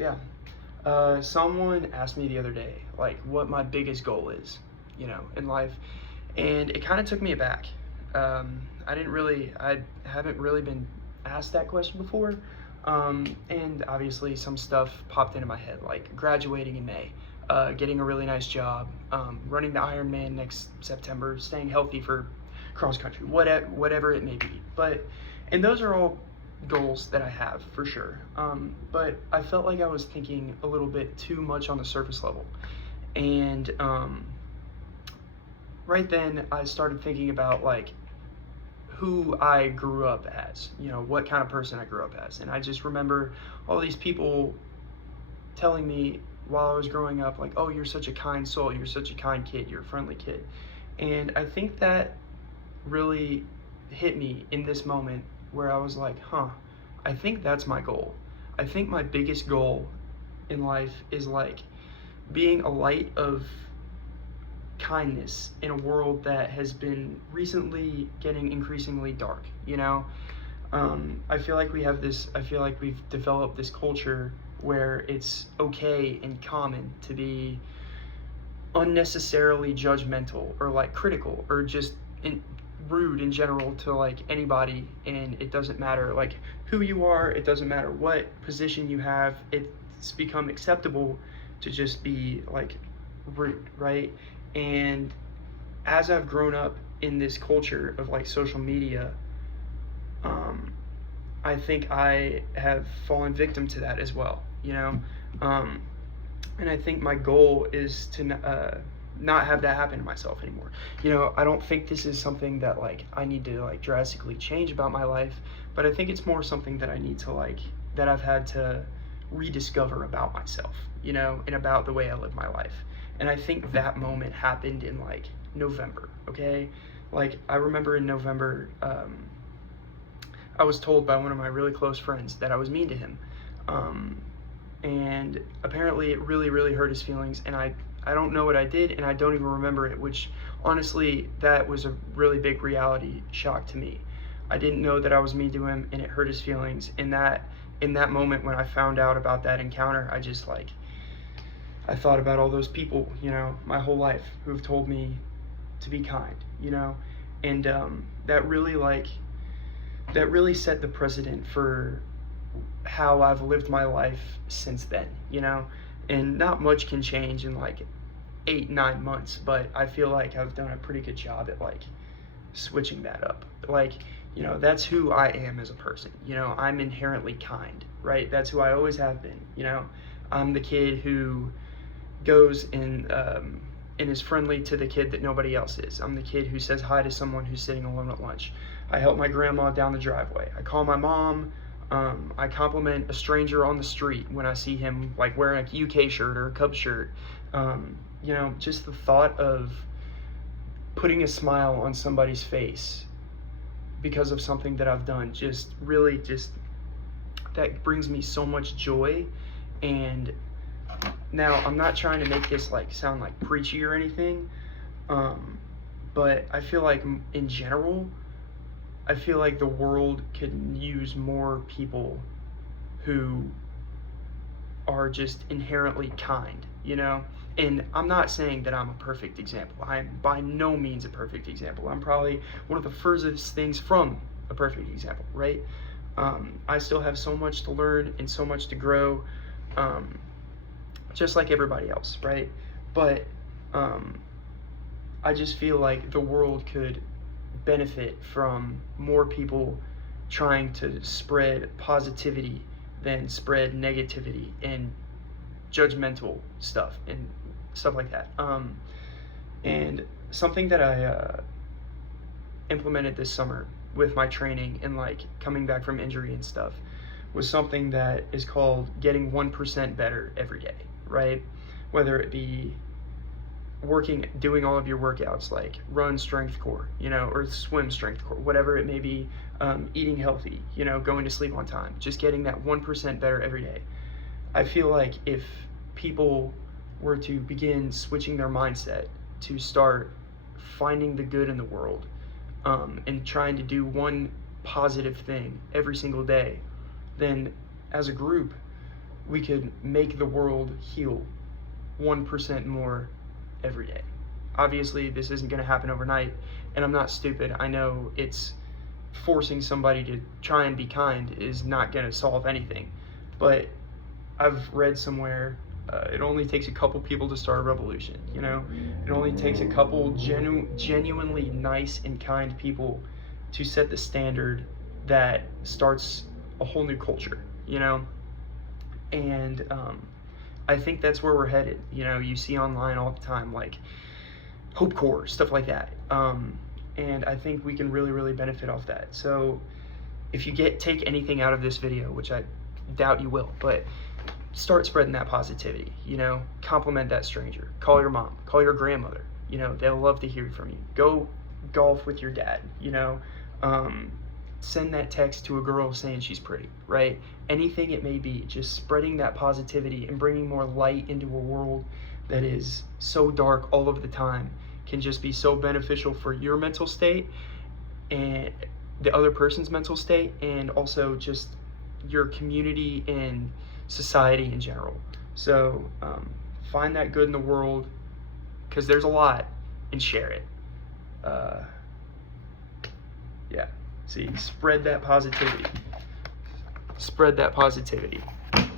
Yeah. Someone asked me the other day, like, what my biggest goal is, in life, and it kind of took me aback. I haven't really been asked that question before, and obviously some stuff popped into my head, like graduating in May, getting a really nice job, running the Ironman next September, staying healthy for cross country, whatever it may be. And those are all goals that I have for sure. But I felt like I was thinking a little bit too much on the surface level. And right then I started thinking about like who I grew up as, what kind of person I grew up as. And I just remember all these people telling me while I was growing up, like, oh, you're such a kind soul, you're such a kind kid, you're a friendly kid. And I think that really hit me in this moment where I was like, I think that's my goal. I think my biggest goal in life is like being a light of kindness in a world that has been recently getting increasingly dark, I feel like I feel like we've developed this culture where it's okay and common to be unnecessarily judgmental or like critical or just rude in general to like anybody, and it doesn't matter like who you are, it doesn't matter what position you have, it's become acceptable to just be like rude, right? And as I've grown up in this culture of like social media, I think I have fallen victim to that as well, and I think my goal is to not have that happen to myself anymore. I don't think this is something that like I need to like drastically change about my life, but I think it's more something that I need to like that I've had to rediscover about myself, and about the way I live my life. And I think that moment happened in like November, okay? Like I remember in November, I was told by one of my really close friends that I was mean to him. And apparently it really, really hurt his feelings, and I don't know what I did, and I don't even remember it, which honestly, that was a really big reality shock to me. I didn't know that I was mean to him, and it hurt his feelings. In that moment when I found out about that encounter, I just like, I thought about all those people, my whole life who've told me to be kind, and that really set the precedent for how I've lived my life since then, and not much can change in like 8-9 months, but I feel like I've done a pretty good job at like switching that up. Like, that's who I am as a person. I'm inherently kind, right? That's who I always have been. I'm the kid who goes and is friendly to the kid that nobody else is. I'm the kid who says hi to someone who's sitting alone at lunch. I help my grandma down the driveway. I call my mom. I compliment a stranger on the street when I see him like wearing a UK shirt or a Cubs shirt. Just the thought of putting a smile on somebody's face because of something that I've done just that brings me so much joy. And now I'm not trying to make this like sound like preachy or anything, but I feel like in general, I feel like the world could use more people who are just inherently kind, And I'm not saying that I'm a perfect example. I'm by no means a perfect example. I'm probably one of the furthest things from a perfect example, right? I still have so much to learn and so much to grow, just like everybody else, right? But I just feel like the world could benefit from more people trying to spread positivity than spread negativity and judgmental stuff and stuff like that. And something that I implemented this summer with my training and like coming back from injury and stuff was something that is called getting 1% better every day, right? Whether it be doing all of your workouts like run strength core, or swim strength core, whatever it may be, eating healthy, going to sleep on time, just getting that 1% better every day. I feel like if people were to begin switching their mindset to start finding the good in the world, and trying to do one positive thing every single day, then as a group, we could make the world heal 1% more every day. Obviously, this isn't going to happen overnight, and I'm not stupid. I know it's forcing somebody to try and be kind is not going to solve anything. But I've read somewhere it only takes a couple people to start a revolution. You know, it only takes a couple genuinely nice and kind people to set the standard that starts a whole new culture. You know, and I think that's where we're headed. You know, you see online all the time, like Hope Corps, stuff like that. And I think we can really, really benefit off that. So if you take anything out of this video, which I doubt you will, but start spreading that positivity. You know, compliment that stranger, call your mom, call your grandmother. You know, they'll love to hear from you. Go golf with your dad. You know, send that text to a girl saying she's pretty, right? Anything it may be, just spreading that positivity and bringing more light into a world that is so dark all of the time can just be so beneficial for your mental state and the other person's mental state, and also just your community and society in general. So find that good in the world, because there's a lot, and share it. Yeah, see, spread that positivity. Spread that positivity.